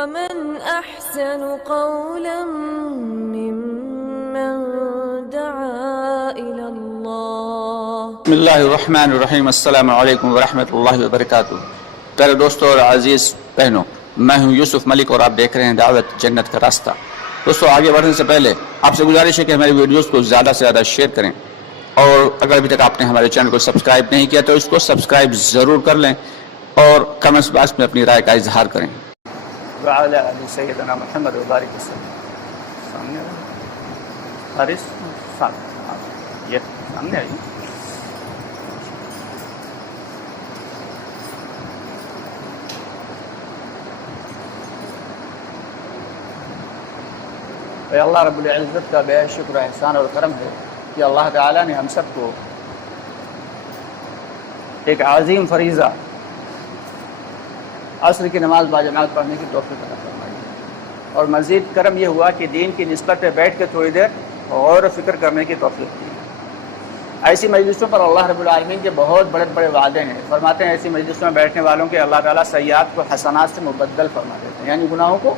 ومن أحسن قولا ممن دعا إلى الله. بسم اللہ الرحمن الرحیم. السلام علیکم ورحمۃ اللہ وبرکاتہ. پیارے دوستوں اور عزیز بہنوں، میں ہوں یوسف ملک اور آپ دیکھ رہے ہیں دعوت جنت کا راستہ. دوستوں، آگے بڑھنے سے پہلے آپ سے گزارش ہے کہ ہماری ویڈیوز کو زیادہ سے زیادہ شیئر کریں، اور اگر ابھی تک آپ نے ہمارے چینل کو سبسکرائب نہیں کیا تو اس کو سبسکرائب ضرور کر لیں اور کمنٹس باکس میں اپنی رائے کا اظہار کریں. وعلی آل سیدنا محمد وبارک وسلم. سامنے حارث یہ سامنے آئیے. اللہ رب العزت کا بے شکر احسان اور کرم ہے کہ اللہ تعالیٰ نے ہم سب کو ایک عظیم فریضہ عصر کی نماز باجماعت پڑھنے کی توفیق عطا فرمائی، اور مزید کرم یہ ہوا کہ دین کی نسبت پہ بیٹھ کے تھوڑی دیر غور و فکر کرنے کی توفیق دی. ایسی مجلسوں پر اللہ رب العالمین کے بہت بڑے بڑے وعدے ہیں. فرماتے ہیں ایسی مجلسوں میں بیٹھنے والوں کے اللہ تعالیٰ سیئات کو حسنات سے مبدل فرما دیتے ہیں، یعنی گناہوں کو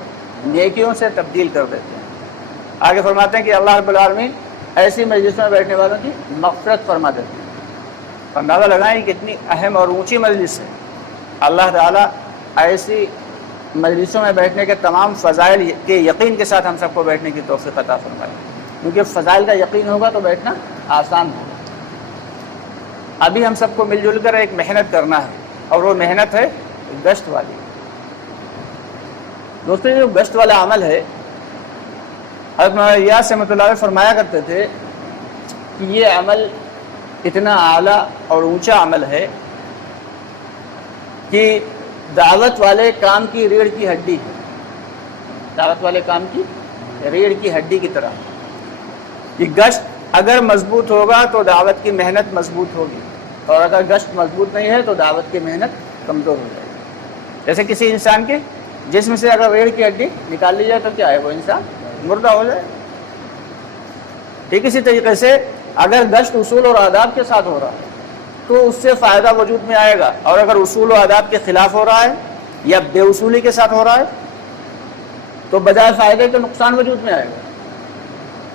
نیکیوں سے تبدیل کر دیتے ہیں. آگے فرماتے ہیں کہ اللہ رب العالمین ایسی مجلسوں میں بیٹھنے والوں کی مغفرت فرما دیتے ہیں. اندازہ لگائیں کہ کتنی اہم اور اونچی مجلس ہے. اللہ تعالیٰ ایسی مجلسوں میں بیٹھنے کے تمام فضائل کے یقین کے ساتھ ہم سب کو بیٹھنے کی توفیق عطا فرمائے، کیونکہ فضائل کا یقین ہوگا تو بیٹھنا آسان ہوگا. ابھی ہم سب کو مل جل کر ایک محنت کرنا ہے، اور وہ محنت ہے گشت والی. دوستوں، یہ جو گشت والا عمل ہے، حضرت مولانا الیاس رحمۃ اللہ علیہ فرمایا کرتے تھے کہ یہ عمل اتنا اعلیٰ اور اونچا عمل ہے کہ دعوت والے کام کی ریڑھ کی ہڈی ہے. دعوت والے کام کی ریڑھ کی ہڈی کی طرح. یہ گشت اگر مضبوط ہوگا تو دعوت کی محنت مضبوط ہوگی، اور اگر گشت مضبوط نہیں ہے تو دعوت کی محنت کمزور ہو جائے گی. جیسے کسی انسان کے جسم سے اگر ریڑھ کی ہڈی نکال لی جائے تو کیا ہے؟ وہ انسان مردہ ہو جائے. ٹھیک اسی طریقے سے اگر گشت اصول اور آداب کے ساتھ ہو رہا ہے تو اس سے فائدہ وجود میں آئے گا، اور اگر اصول و آداب کے خلاف ہو رہا ہے یا بے اصولی کے ساتھ ہو رہا ہے تو بجائے فائدے کے نقصان وجود میں آئے گا.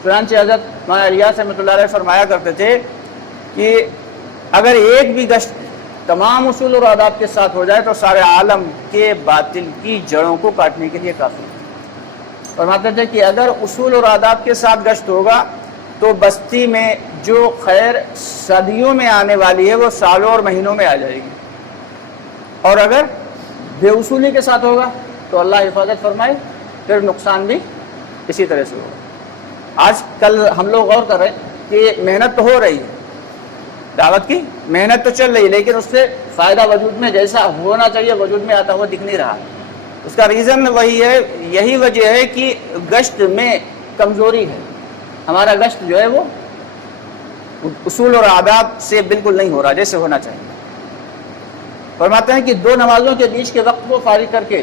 چنانچہ حضرت مولانا الیاس رحمۃ اللہ علیہ فرمایا کرتے تھے کہ اگر ایک بھی گشت تمام اصول اور آداب کے ساتھ ہو جائے تو سارے عالم کے باطل کی جڑوں کو کاٹنے کے لیے کافی ہے. فرماتے تھے کہ اگر اصول اور آداب کے ساتھ گشت ہوگا تو بستی میں جو خیر صدیوں میں آنے والی ہے وہ سالوں اور مہینوں میں آ جائے گی، اور اگر بے اصولی کے ساتھ ہوگا تو اللہ حفاظت فرمائے پھر نقصان بھی اسی طرح سے ہوگا. آج کل ہم لوگ غور کر رہے ہیں کہ محنت تو ہو رہی ہے، دعوت کی محنت تو چل رہی ہے، لیکن اس سے فائدہ وجود میں جیسا ہونا چاہیے وجود میں آتا ہوا دکھ نہیں رہا. اس کا ریزن وہی ہے، یہی وجہ ہے کہ گشت میں کمزوری ہے. ہمارا گشت جو ہے وہ اصول اور آداب سے بالکل نہیں ہو رہا جیسے ہونا چاہیے. فرماتے ہیں کہ دو نمازوں کے بیچ کے وقت کو فارغ کر کے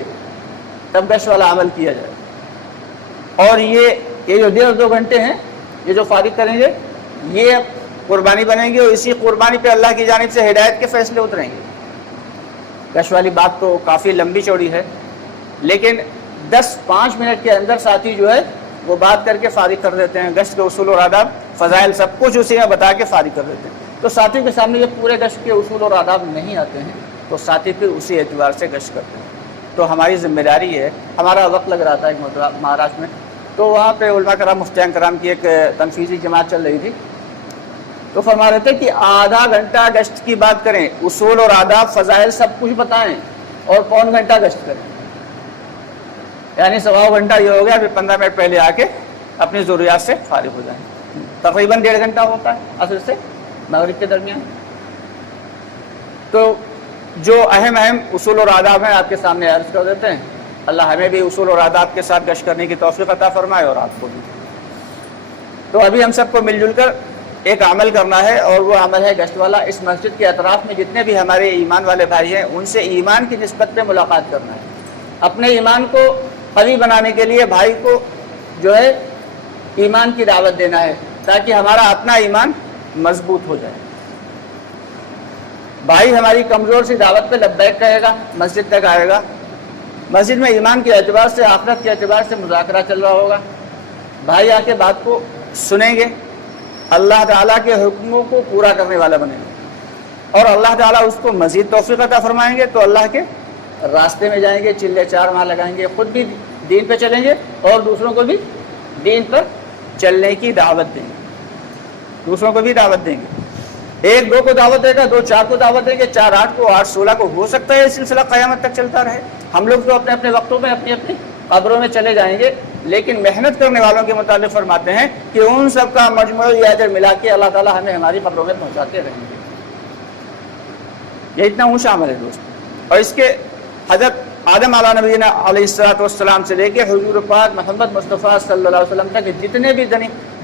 تب گشت والا عمل کیا جائے، اور یہ جو 1.5-2 گھنٹے ہیں یہ جو فارغ کریں گے یہ قربانی بنیں گے، اور اسی قربانی پہ اللہ کی جانب سے ہدایت کے فیصلے اتریں گے. گشت والی بات تو کافی لمبی چوڑی ہے، لیکن 10-5 منٹ کے اندر ساتھی جو ہے وہ بات کر کے فارغ کر دیتے ہیں. گشت کے اصول اور آداب، فضائل سب کچھ اسی میں بتا کے فارغ کر دیتے ہیں. تو ساتھی کے سامنے یہ پورے گشت کے اصول اور آداب نہیں آتے ہیں تو ساتھی پھر اسی اعتبار سے گشت کرتے ہیں. تو ہماری ذمہ داری ہے. ہمارا وقت لگ رہا تھا ایک مہاراشٹر میں، تو وہاں پہ علماء کرام مفتیان کرام کی ایک تنفیذی جماعت چل رہی تھی. تو فرما رہے تھے کہ آدھا گھنٹہ گشت کی بات کریں، اصول اور آداب فضائل سب کچھ بتائیں، اور پون گھنٹہ گشت کریں. یعنی 1.25 گھنٹہ یہ ہو گیا، پھر 15 منٹ پہلے آ کے اپنی ضروریات سے فارغ ہو جائیں. تقریباً 1.5 گھنٹہ ہوتا ہے عصر سے مغرب کے درمیان. تو جو اہم اصول اور آداب ہیں آپ کے سامنے عرض کر دیتے ہیں. اللہ ہمیں بھی اصول اور آداب کے ساتھ گشت کرنے کی توفیق عطا فرمائے، اور آپ کو بھی. تو ابھی ہم سب کو مل جل کر ایک عمل کرنا ہے، اور وہ عمل ہے گشت والا. اس مسجد کے اطراف میں جتنے بھی ہمارے ایمان والے بھائی ہیں ان سے ایمان کی نسبت پہ ملاقات کرنا ہے. اپنے ایمان کو قوی بنانے کے لیے بھائی کو جو ہے ایمان کی دعوت دینا ہے، تاکہ ہمارا اپنا ایمان مضبوط ہو جائے. بھائی ہماری کمزور سی دعوت پہ لبیک کہے گا، مسجد تک آئے گا، مسجد میں ایمان کے اعتبار سے، آخرت کے اعتبار سے مذاکرہ چل رہا ہوگا، بھائی آ کے بات کو سنیں گے، اللہ تعالیٰ کے حکموں کو پورا کرنے والا بنے گا، اور اللہ تعالیٰ اس کو مزید توفیق عطا فرمائیں گے تو اللہ کے راستے میں جائیں گے، چلے چار وہاں لگائیں گے، خود بھی دین پہ چلیں گے اور دوسروں کو بھی دین پر چلنے کی دعوت دیں گے، دوسروں کو بھی دعوت دیں گے۔ ایک دو کو دعوت دے گا، دو چار کو دعوت دیں گے، چار آٹھ کو، آٹھ 16 کو، ہو سکتا ہے یہ سلسلہ قیامت تک چلتا رہے۔ ہم لوگ تو اپنے اپنے وقتوں میں اپنی اپنی قبروں میں چلے جائیں گے، لیکن محنت کرنے والوں کے متعلق فرماتے ہیں کہ ان سب کا مجموعی اجر ملا کے اللہ تعالیٰ ہمیں ہماری قبروں میں پہنچاتے رہیں گے۔ یہ اتنا اونچا عمل ہے دوست، اور اس کے حضرت آدم علیہ نبینا علیہ السلام سے لے کے حضور پاک محمد مصطفیٰ صلی اللہ علیہ وسلم تک جتنے بھی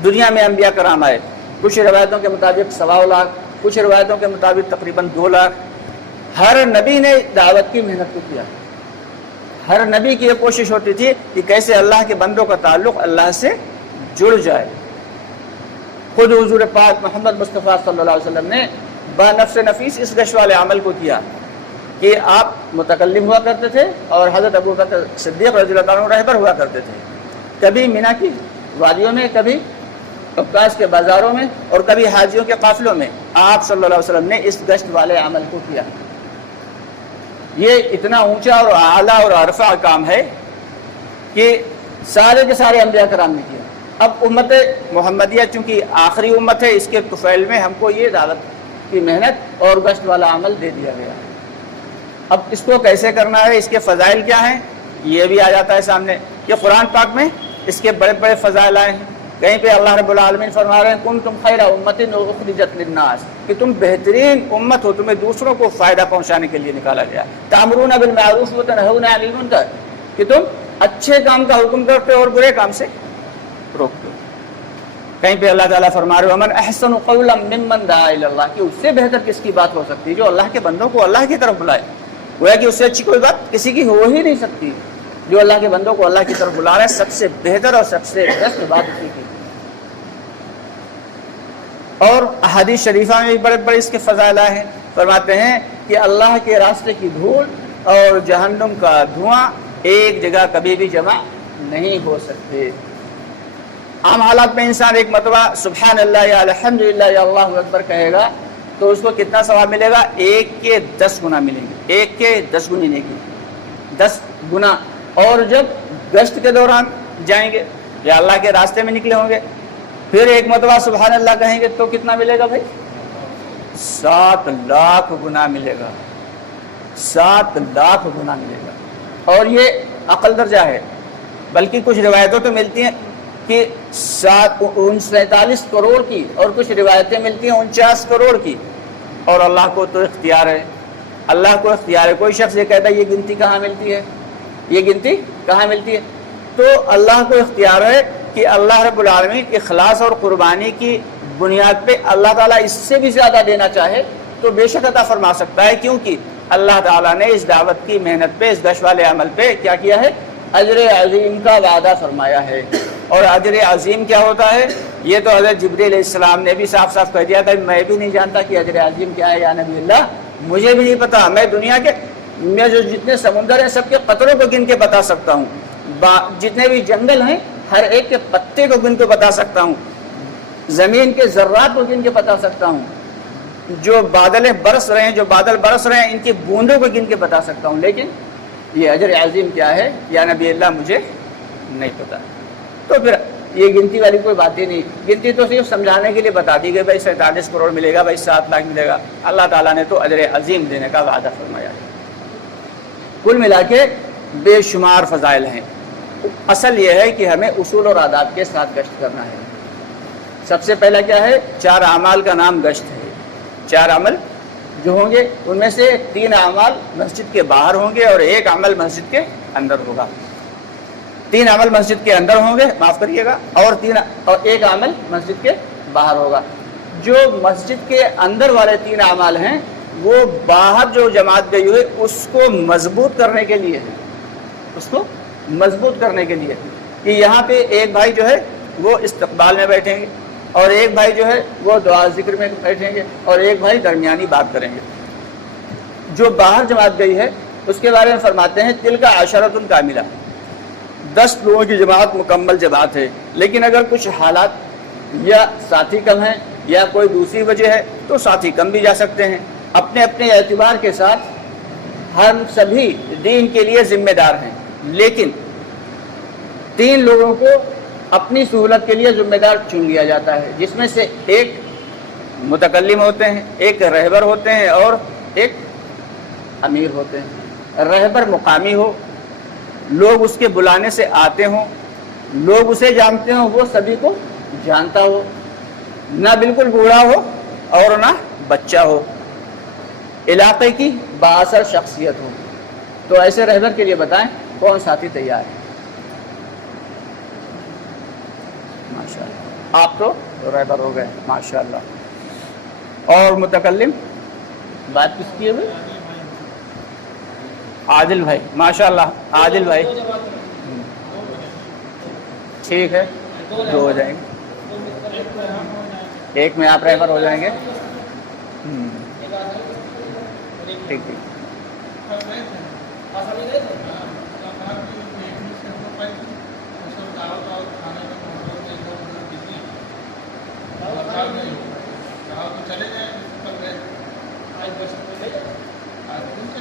دنیا میں انبیاء کرام آئے، کچھ روایتوں کے مطابق 1.25 لاکھ، کچھ روایتوں کے مطابق تقریباً 2 لاکھ، ہر نبی نے دعوت کی محنت کو کیا۔ ہر نبی کی یہ کوشش ہوتی تھی کہ کیسے اللہ کے بندوں کا تعلق اللہ سے جڑ جائے۔ خود حضور پاک محمد مصطفیٰ صلی اللہ علیہ وسلم نے بنفس نفیس اس گشت والے عمل کو کیا کہ آپ متکلم ہوا کرتے تھے اور حضرت ابوبکر صدیق رضی اللہ عنہ رہبر ہوا کرتے تھے، کبھی مینا کی وادیوں میں، کبھی عکاظ کے بازاروں میں، اور کبھی حاجیوں کے قافلوں میں آپ صلی اللہ علیہ وسلم نے اس گشت والے عمل کو کیا۔ یہ اتنا اونچا اور اعلیٰ اور عرفہ کام ہے کہ سارے کے سارے انبیاء کرام نے کیا۔ اب امت محمدیہ چونکہ آخری امت ہے، اس کے طفیل میں ہم کو یہ دعوت کی محنت اور گشت والا عمل دے دیا گیا۔ اب اس کو کیسے کرنا ہے، اس کے فضائل کیا ہیں، یہ بھی آ جاتا ہے سامنے کہ قرآن پاک میں اس کے بڑے بڑے فضائل آئے ہیں۔ کہیں پہ اللہ رب العالمین فرما رہے ہیں کنتم خیر امت اخرجت للناس، کہ تم بہترین امت ہو، تمہیں دوسروں کو فائدہ پہنچانے کے لیے نکالا گیا۔ تأمرون بالمعروف وتنہون عن المنکر، کہ تم اچھے کام کا حکم کرتے اور برے کام سے روکتے ہو۔ کہیں پہ اللہ تعالیٰ فرما رہے ہیں ومن احسن قولا ممن دعا الی اللہ، کہ اس سے بہتر کس کی بات ہو سکتی ہے جو اللہ کے بندوں کو اللہ کی طرف بلائے۔ گویا کہ اس سے اچھی کوئی بات کسی کی ہو ہی نہیں سکتی، جو اللہ کے بندوں کو اللہ کی طرف بلا رہا ہے، سب سے بہتر اور سب سے بہتر بات اسی کی۔ اور احادیث شریفہ میں بھی بڑے بڑے اس کے فضائل آئے ہیں، فرماتے ہیں کہ اللہ کے راستے کی دھول اور جہنم کا دھواں ایک جگہ کبھی بھی جمع نہیں ہو سکتے۔ عام حالات میں انسان ایک مرتبہ سبحان اللہ یا الحمدللہ یا اللہ اکبر کہے گا تو اس کو کتنا ثواب ملے گا؟ 1 کے 10 گنا ملیں گے، 1 کے 10 گنے نیکی، 10 گنا۔ اور جب گشت کے دوران جائیں گے یا اللہ کے راستے میں نکلے ہوں گے، پھر ایک مرتبہ سبحان اللہ کہیں گے تو کتنا ملے گا بھائی؟ 7 لاکھ گنا ملے گا، 7 لاکھ گنا ملے گا۔ اور یہ اقل درجہ ہے، بلکہ کچھ روایتوں تو ملتی ہیں کہ 47 کروڑ کی، اور کچھ روایتیں ملتی ہیں 49 کروڑ کی۔ اور اللہ کو تو اختیار ہے، اللہ کو اختیار ہے۔ کوئی شخص یہ کہتا ہے یہ گنتی کہاں ملتی ہے، یہ گنتی کہاں ملتی ہے؟ تو اللہ کو اختیار ہے کہ اللہ رب العالمین اخلاص اور قربانی کی بنیاد پہ اللہ تعالیٰ اس سے بھی زیادہ دینا چاہے تو بے شک عطا فرما سکتا ہے، کیونکہ اللہ تعالیٰ نے اس دعوت کی محنت پہ، اس گشت والے عمل پہ کیا کیا ہے؟ اجر عظیم کا وعدہ فرمایا ہے۔ اور اجر عظیم کیا ہوتا ہے؟ یہ تو حضرت جبریل علیہ السلام نے بھی صاف صاف کہہ دیا تھا، میں بھی نہیں جانتا کہ اجر عظیم کیا ہے یا نبی اللہ، مجھے بھی نہیں پتا، میں دنیا کے میں جو جتنے سمندر ہیں سب کے قطروں کو گن کے بتا سکتا ہوں، جتنے بھی جنگل ہیں ہر ایک کے پتے کو گن کے بتا سکتا ہوں، زمین کے ذرات کو گن کے بتا سکتا ہوں، جو بادلیں برس رہے ہیں، جو بادل برس رہے ہیں، ان کی بوندوں کو گن کے بتا سکتا ہوں، لیکن یہ اجر عظیم کیا ہے یا نبی اللہ مجھے نہیں پتا۔ تو پھر یہ گنتی والی کوئی بات ہی نہیں، گنتی تو صرف سمجھانے کے لیے بتا دی گئی، بھائی 47 کروڑ ملے گا، بھائی 7 لاکھ ملے گا۔ اللہ تعالیٰ نے تو اجر عظیم دینے کا وعدہ فرمایا ہے۔ کل ملا کے بے شمار فضائل ہیں۔ اصل یہ ہے کہ ہمیں اصول اور آداب کے ساتھ گشت کرنا ہے۔ سب سے پہلا کیا ہے؟ 4 اعمال کا نام گشت ہے۔ 4 عمل جو ہوں گے ان میں سے 3 اعمال مسجد کے باہر ہوں گے اور 1 عمل مسجد کے اندر ہوگا۔ 3 عمل مسجد کے اندر ہوں گے، معاف کریے گا، اور 1 عمل مسجد کے باہر ہوگا۔ جو مسجد کے اندر والے 3 اعمال ہیں وہ باہر جو جماعت گئی ہوئی اس کو مضبوط کرنے کے لیے ہے، اس کو مضبوط کرنے کے لیے کہ یہاں پہ ایک بھائی جو ہے وہ استقبال میں بیٹھیں گے، اور ایک بھائی جو ہے وہ دعا ذکر میں بیٹھیں گے، اور ایک بھائی درمیانی بات کریں گے۔ جو باہر جماعت گئی ہے اس کے بارے میں فرماتے ہیں تلک عشرۃ کاملہ، 10 لوگوں کی جماعت مکمل جماعت ہے، لیکن اگر کچھ حالات یا ساتھی کم ہیں یا کوئی دوسری وجہ ہے تو ساتھی کم بھی جا سکتے ہیں۔ اپنے اپنے اعتبار کے ساتھ ہم سبھی دین کے لیے ذمہ دار ہیں، لیکن 3 لوگوں کو اپنی سہولت کے لیے ذمہ دار چن لیا جاتا ہے، جس میں سے ایک متکلم ہوتے ہیں، ایک رہبر ہوتے ہیں اور ایک امیر ہوتے ہیں۔ رہبر مقامی ہو، لوگ اس کے بلانے سے آتے ہوں، لوگ اسے جانتے ہوں، وہ سبھی کو جانتا ہو، نہ بالکل بوڑھا ہو اور نہ بچہ ہو، علاقے کی بااثر شخصیت ہو۔ تو ایسے رہبر کے لیے بتائیں کون ساتھی تیار ہے؟ ماشاءاللہ، آپ تو رہبر ہو گئے ماشاءاللہ۔ اور متکلم بات کس کی ہے؟ عادل بھائی، ماشاءاللہ عادل بھائی، ٹھیک ہے، 2 ہو جائیں گے، ایک میں آپ رہبر ہو جائیں گے، ٹھیک ٹھیک۔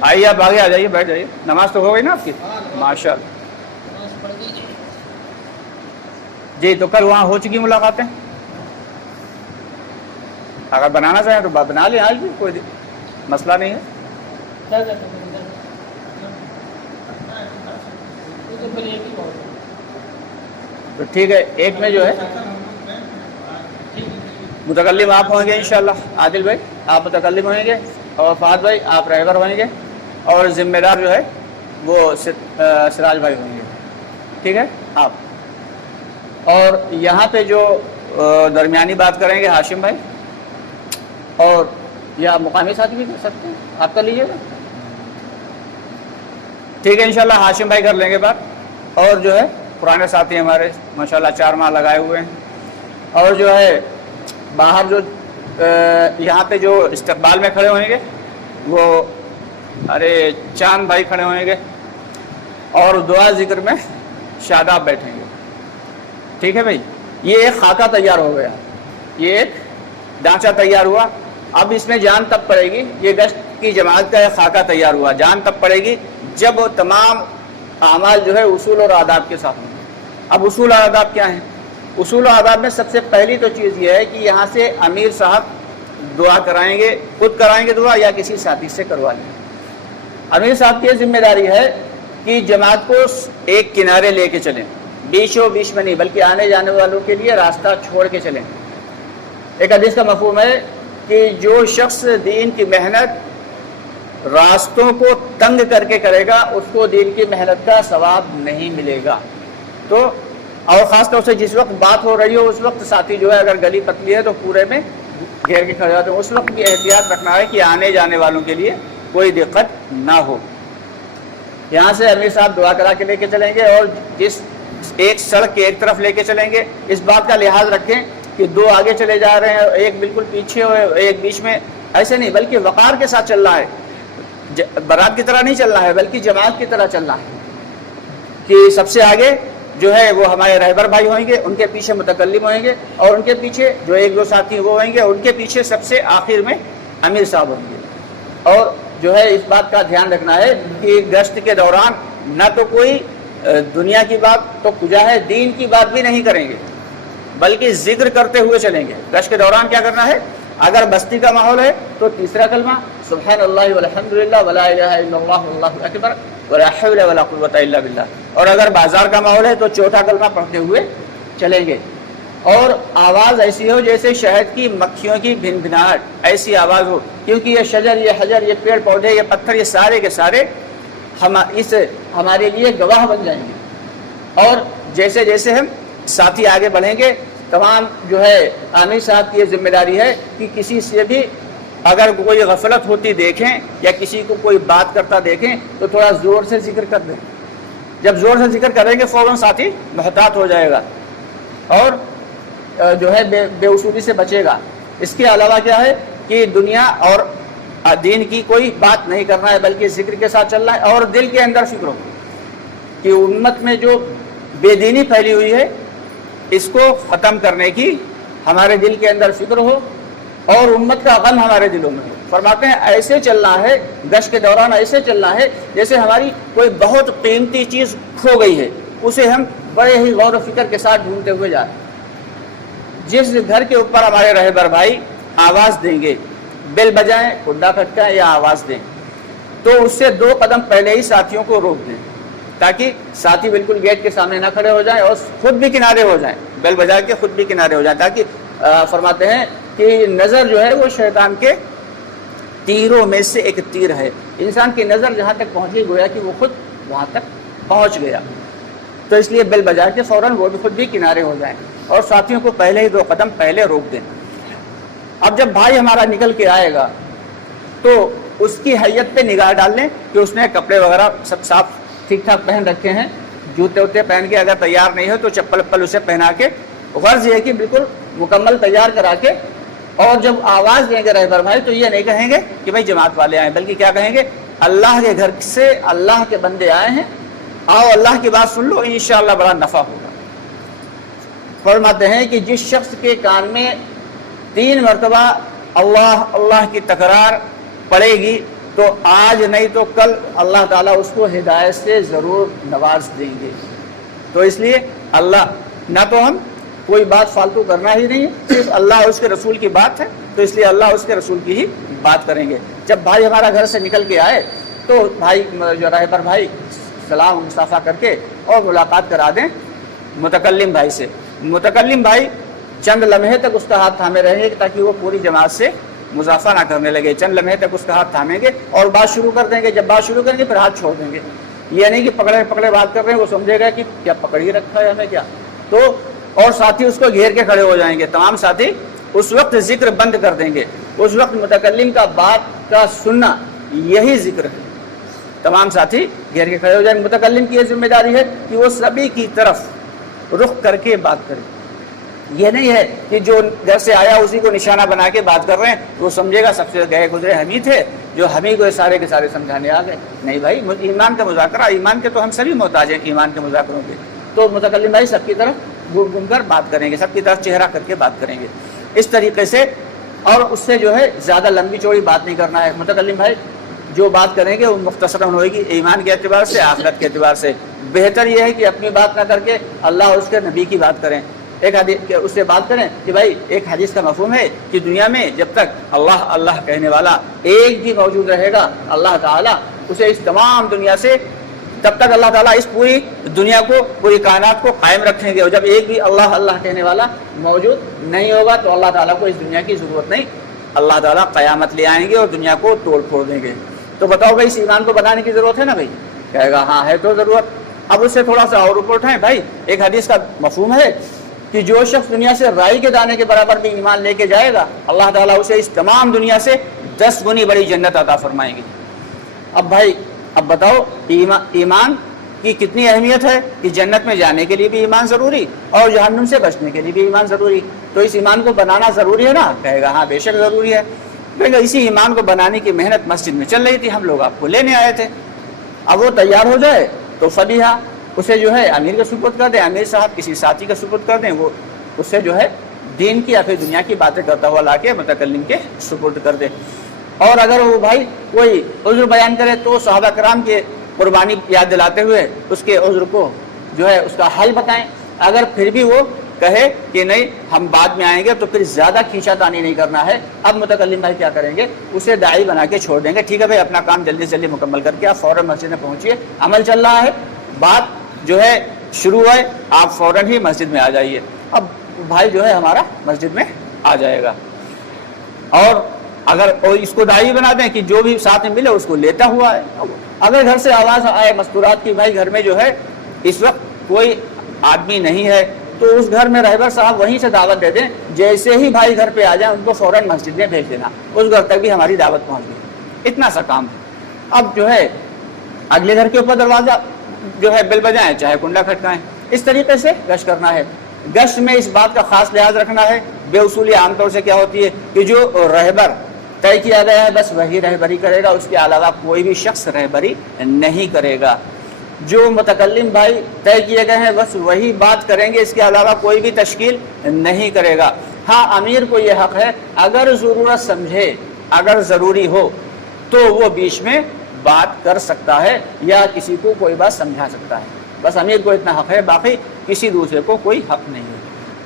آئیے آپ آگے آ جائیے، بیٹھ جائیے، نماز تو ہو گئی نا آپ کی ماشاء اللہ۔ جی تو کل وہاں ہو چکی ملاقاتیں، اگر بنانا چاہیں تو بنا لیں، آج بھی کوئی مسئلہ نہیں ہے۔ تو ٹھیک ہے، ایک میں جو ہے متکلم آپ ہوں گے انشاءاللہ، عادل بھائی آپ متکلم ہوئیں گے، اور فہد بھائی آپ رہبر ہوئیں گے، اور ذمہ دار جو ہے وہ سراج بھائی ہوئیں گے، ٹھیک ہے آپ۔ اور یہاں پہ جو درمیانی بات کریں گے ہاشم بھائی، اور یا مقامی ساتھی بھی کر سکتے ہیں، آپ کر لیجیے گا، ٹھیک ہے انشاءاللہ ہاشم بھائی کر لیں گے بات۔ اور جو ہے پرانے ساتھی ہمارے ماشاءاللہ 4 ماہ لگائے ہوئے ہیں، اور جو ہے باہر جو یہاں پہ جو استقبال میں کھڑے ہوئیں گے وہ چاند بھائی کھڑے ہوئیں گے، اور دعا ذکر میں شاداب بیٹھیں گے، ٹھیک ہے بھائی۔ یہ ایک خاکہ تیار ہو گیا، یہ ایک ڈھانچہ تیار ہوا، اب اس میں جان تب پڑے گی، یہ گشت کی جماعت کا ایک خاکہ تیار ہوا، جان تب پڑے گی جب وہ تمام اعمال جو ہے اصول اور آداب کے ساتھ ہوں گے۔ اب اصول اور آداب کیا ہیں؟ اصول و آداب میں سب سے پہلی تو چیز یہ ہے کہ یہاں سے امیر صاحب دعا کرائیں گے، خود کرائیں گے دعا یا کسی ساتھی سے کروا لیں گے۔ امیر صاحب کی ذمہ داری ہے کہ جماعت کو ایک کنارے لے کے چلیں، بیچ و بیچ میں نہیں، بلکہ آنے جانے والوں کے لیے راستہ چھوڑ کے چلیں۔ ایک حدیث کا مفہوم ہے کہ جو شخص دین کی محنت راستوں کو تنگ کر کے کرے گا اس کو دین کی محنت کا ثواب نہیں ملے گا۔ تو اور خاص طور سے جس وقت بات ہو رہی ہو اس وقت ساتھی جو ہے اگر گلی پتلی ہے تو پورے میں گھیر کے کھڑے جاتے ہیں، اس وقت کی احتیاط رکھنا ہے کہ آنے جانے والوں کے لیے کوئی دقت نہ ہو۔ یہاں سے امیر صاحب دعا کرا کے لے کے چلیں گے، اور جس ایک سڑک کے ایک طرف لے کے چلیں گے، اس بات کا لحاظ رکھیں کہ 2 آگے چلے جا رہے ہیں، ایک بالکل پیچھے ہو، ایک بیچ میں، ایسے نہیں، بلکہ وقار کے ساتھ چلنا ہے، برات کی طرح نہیں چلنا ہے بلکہ جماعت کی طرح چلنا ہے، کہ سب سے آگے جو ہے وہ ہمارے رہبر بھائی ہوئیں گے، ان کے پیچھے متکلم ہوئیں گے، اور ان کے پیچھے جو 1-2 ساتھی وہ ہوئیں گے، ان کے پیچھے سب سے آخر میں امیر صاحب ہوں گے۔ اور جو ہے اس بات کا دھیان رکھنا ہے کہ گشت کے دوران نہ تو کوئی دنیا کی بات تو کجا ہے، دین کی بات بھی نہیں کریں گے، بلکہ ذکر کرتے ہوئے چلیں گے۔ گشت کے دوران کیا کرنا ہے؟ اگر بستی کا ماحول ہے تو تیسرا کلمہ سبحان اللہ والحمد للہ ولا الہ الا اللہ واللہ اکبر ولا حول ولا قوۃ الا باللہ، اور اگر بازار کا ماحول ہے تو چوتھا کلمہ پڑھتے ہوئے چلیں گے، اور آواز ایسی ہو جیسے شہد کی مکھیوں کی بھن بھناہٹ، ایسی آواز ہو، کیونکہ یہ شجر، یہ حجر، یہ پیڑ پودے، یہ پتھر، یہ سارے کے سارے ہمارے لیے گواہ بن جائیں گے۔ اور جیسے جیسے ہم ساتھی آگے بڑھیں گے، تمام جو ہے عامر صاحب کی یہ ذمہ داری ہے کہ کسی سے بھی اگر کوئی غفلت ہوتی دیکھیں یا کسی کو کوئی بات کرتا دیکھیں تو تھوڑا زور سے ذکر کر دیں۔ جب زور سے ذکر کریں گے فوراً ساتھی محتاط ہو جائے گا اور جو ہے بے اصولی سے بچے گا۔ اس کے علاوہ کیا ہے کہ دنیا اور دین کی کوئی بات نہیں کرنا ہے بلکہ ذکر کے ساتھ چلنا ہے، اور دل کے اندر فکر ہو کہ امت میں جو بے دینی پھیلی ہوئی ہے اس کو ختم کرنے کی ہمارے دل کے اندر فکر ہو اور امت کا غم ہمارے دلوں میں ہو۔ فرماتے ہیں ایسے چلنا ہے، گشت کے دوران ایسے چلنا ہے جیسے ہماری کوئی بہت قیمتی چیز کھو گئی ہے، اسے ہم بڑے ہی غور و فکر کے ساتھ ڈھونڈتے ہوئے جا رہے ہیں۔ جس گھر کے اوپر ہمارے رہبر بھائی آواز دیں گے، بیل بجائیں، کنڈا کھٹکائیں یا آواز دیں، تو اس سے 2 قدم پہلے ہی ساتھیوں کو روک دیں تاکہ ساتھی بالکل گیٹ کے سامنے نہ کھڑے ہو جائیں اور خود بھی کنارے ہو جائیں، بیل بجا کے خود بھی کنارے ہو جائیں، تاکہ فرماتے ہیں کہ نظر جو ہے وہ شیطان کے تیروں میں سے ایک تیر ہے، انسان کی نظر جہاں تک پہنچ گئی گویا کہ وہ خود وہاں تک پہنچ گیا، تو اس لیے بیل بجا کے فوراً وہ بھی خود بھی کنارے ہو جائیں اور ساتھیوں کو پہلے ہی 2 قدم پہلے روک دیں۔ اب جب بھائی ہمارا نکل کے آئے گا تو اس کی حیت پہ نگاہ ڈال لیں کہ اس نے کپڑے وغیرہ سب صاف ٹھیک ٹھاک پہن رکھے ہیں، جوتے ووتے پہن کے، اگر تیار نہیں ہو تو چپل اپل اسے پہنا کے، غرض یہ ہے کہ بالکل مکمل تیار کرا کے، اور جب آواز دیں گے رہبر بھائی تو یہ نہیں کہیں گے کہ بھائی جماعت والے آئے، بلکہ کیا کہیں گے، اللہ کے گھر سے اللہ کے بندے آئے ہیں، آؤ اللہ کی بات سن لو، انشاءاللہ بڑا نفع ہوگا۔ فرماتے ہیں کہ جس شخص کے کان میں 3 مرتبہ اللہ اللہ کی تکرار پڑے گی تو آج نہیں تو کل اللہ تعالیٰ اس کو ہدایت سے ضرور نواز دیں گے۔ تو اس لیے اللہ، نہ تو ہم کوئی بات فالتو کرنا ہی نہیں ہے، صرف اللہ اور اس کے رسول کی بات ہے، تو اس لیے اللہ اس کے رسول کی ہی بات کریں گے۔ جب بھائی ہمارا گھر سے نکل کے آئے تو بھائی جو رہبر بھائی سلام مصافحہ کر کے اور ملاقات کرا دیں متکلم بھائی سے۔ متکلم بھائی چند لمحے تک اس کا ہاتھ تھامے رہیں گے تاکہ وہ پوری جماعت سے مضافہ نہ کرنے لگے، چند لمحے تک اس کا ہاتھ تھامیں گے اور بات شروع کر دیں گے۔ جب بات شروع کریں گے پھر ہاتھ چھوڑ دیں گے، یہ نہیں کہ پکڑے پکڑے بات کر رہے ہیں، وہ سمجھے گا کہ کیا پکڑ ہی رکھا ہے ہمیں کیا، تو اور ساتھی اس کو گھیر کے کھڑے ہو جائیں گے۔ تمام ساتھی اس وقت ذکر بند کر دیں گے، اس وقت متکلم کا بات کا سننا یہی ذکر ہے۔ تمام ساتھی گھیر کے کھڑے ہو جائیں گے۔ متکلم کی یہ ذمہ داری ہے کہ وہ سبھی کی طرف رخ کر کے بات کرے، یہ نہیں ہے کہ جو گھر سے آیا اسی کو نشانہ بنا کے بات کر رہے ہیں، وہ سمجھے گا سب سے گئے گزرے ہم ہی تھے جو ہم ہی کو سارے کے سارے سمجھانے آ گئے۔ نہیں بھائی، ایمان کا مذاکرہ، ایمان کے تو ہم سبھی محتاج ہیں ایمان کے مذاکروں کے، تو متکلم بھائی سب کی طرف گھوم گھوم کر بات کریں گے، سب کی طرف چہرہ کر کے بات کریں گے اس طریقے سے، اور اس سے جو ہے زیادہ لمبی چوڑی بات نہیں کرنا ہے۔ متکلم بھائی جو بات کریں گے وہ مختصراً ہوئے گی، ایمان کے اعتبار سے، آخرت کے اعتبار سے۔ بہتر یہ ہے کہ اپنی بات نہ کر کے اللہ اور اس کے نبی کی بات کریں، ایک حدیث اس سے بات کریں کہ بھائی ایک حدیث کا مفہوم ہے کہ دنیا میں جب تک اللہ اللہ کہنے والا ایک بھی موجود رہے گا، اللہ تعالیٰ اسے اس تمام دنیا سے، تب تک اللہ تعالیٰ اس پوری دنیا کو، پوری کائنات کو قائم رکھیں گے، اور جب ایک بھی اللہ اللہ کہنے والا موجود نہیں ہوگا تو اللہ تعالیٰ کو اس دنیا کی ضرورت نہیں، اللہ تعالیٰ قیامت لے آئیں گے اور دنیا کو توڑ پھوڑ دیں گے۔ تو بتاؤ بھائی اس ایمان کو بنانے کی ضرورت ہے نا بھائی؟ کہے گا ہاں ہے تو ضرورت۔ اب اس سے تھوڑا سا اور اوپر اٹھائیں بھائی، ایک حدیث کا مفہوم ہے کہ جو شخص دنیا سے رائی کے دانے کے برابر بھی ایمان لے کے جائے گا، اللہ تعالیٰ اسے اس تمام دنیا سے 10 گنی بڑی جنت عطا فرمائیں گے۔ اب بھائی اب بتاؤ ایمان کی کتنی اہمیت ہے کہ جنت میں جانے کے لیے بھی ایمان ضروری اور جہنم سے بچنے کے لیے بھی ایمان ضروری، تو اس ایمان کو بنانا ضروری ہے نا؟ کہے گا ہاں بے شک ضروری ہے۔ کہے گا اسی ایمان کو بنانے کی محنت مسجد میں چل رہی تھی، ہم لوگ آپ کو لینے آئے تھے، اب وہ تیار ہو جائے تو فبیہا، اسے جو ہے امیر کا سپرد کر دیں، امیر صاحب کسی ساتھی کا سپرد کر دیں، وہ اس سے جو ہے دین کی یا پھر دنیا کی باتیں کرتا ہوا لا کے متکلم کے سپرد کر دے۔ اور اگر وہ بھائی کوئی عذر بیان کرے تو صحابہ کرام کے قربانی یاد دلاتے ہوئے اس کے عذر کو جو ہے اس کا حل بتائیں۔ اگر پھر بھی وہ کہے کہ نہیں ہم بعد میں آئیں گے تو پھر زیادہ کھینچا تانی نہیں کرنا ہے۔ اب متکلم بھائی کیا کریں گے؟ اسے داعی بنا کے چھوڑ دیں گے، ٹھیک ہے بھائی اپنا کام جلدی سے جلدی مکمل کر کے آپ فوراً مسجد میں پہنچیے، عمل چل رہا ہے، بات جو ہے شروع ہے، آپ فوراً ہی مسجد میں آ جائیے۔ اب بھائی جو ہے ہمارا مسجد میں آ جائے گا، اور اگر اس کو داعی بنا دیں کہ جو بھی ساتھ میں ملے اس کو لیتا ہوا ہے۔ اگر گھر سے آواز آئے مستورات کی بھائی گھر میں جو ہے اس وقت کوئی آدمی نہیں ہے، تو اس گھر میں رہبر صاحب وہیں سے دعوت دے دیں، جیسے ہی بھائی گھر پہ آ جائیں ان کو فوراً مسجد میں بھیج دینا، اس گھر تک بھی ہماری دعوت پہنچ گئی، اتنا سا کام ہے۔ اب جو ہے اگلے گھر کے اوپر دروازہ جو ہے بیل بجائیں چاہے کنڈا کھٹکائیں، اس طریقے سے گشت کرنا ہے۔ گشت میں اس بات کا خاص لحاظ رکھنا ہے، بے اصولی عام طور سے کیا ہوتی ہے کہ جو رہبر طے کیا گیا ہے بس وہی رہبری کرے گا، اس کے علاوہ کوئی بھی شخص رہبری نہیں کرے گا۔ جو متکلم بھائی طے کیے گئے ہیں بس وہی بات کریں گے، اس کے علاوہ کوئی بھی تشکیل نہیں کرے گا۔ ہاں امیر کو یہ حق ہے اگر ضرورت سمجھے، اگر ضروری ہو تو وہ بیچ میں بات کر سکتا ہے یا کسی کو کوئی بات سمجھا سکتا ہے، بس امیر کو اتنا حق ہے، باقی کسی دوسرے کو کوئی حق نہیں ہے۔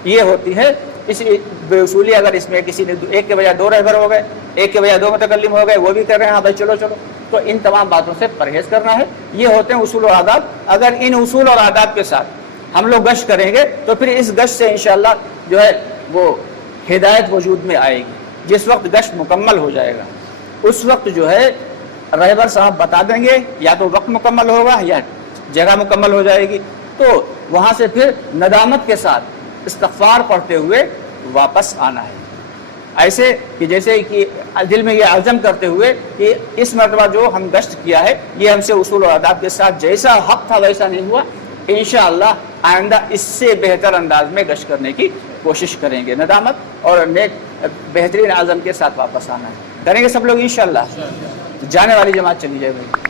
یہ ہوتی ہے اس بے اصولی۔ اگر اس میں کسی نے ایک کے بجائے دو رہبر ہو گئے، ایک کے بجائے دو متکلم ہو گئے، وہ بھی کر رہے ہیں ہاں بھائی چلو چلو، تو ان تمام باتوں سے پرہیز کرنا ہے۔ یہ ہوتے ہیں اصول اور آداب۔ اگر ان اصول اور آداب کے ساتھ ہم لوگ گشت کریں گے تو پھر اس گشت سے انشاءاللہ جو ہے وہ ہدایت وجود میں آئے گی۔ جس وقت گشت مکمل ہو جائے گا اس وقت جو ہے رہبر صاحب بتا دیں گے، یا تو وقت مکمل ہوگا یا جگہ مکمل ہو جائے گی، تو وہاں سے پھر ندامت کے ساتھ استغفار پڑھتے ہوئے واپس آنا ہے۔ ایسے کہ جیسے کہ دل میں یہ عزم کرتے ہوئے کہ اس مرتبہ جو ہم گشت کیا ہے یہ ہم سے اصول اور آداب کے ساتھ جیسا حق تھا ویسا نہیں ہوا، انشاءاللہ آئندہ اس سے بہتر انداز میں گشت کرنے کی کوشش کریں گے۔ ندامت اور نیک بہترین عزم کے ساتھ واپس آنا ہے، کریں گے سب لوگ انشاءاللہ۔ جانے والی جماعت چلی جائے بھائی۔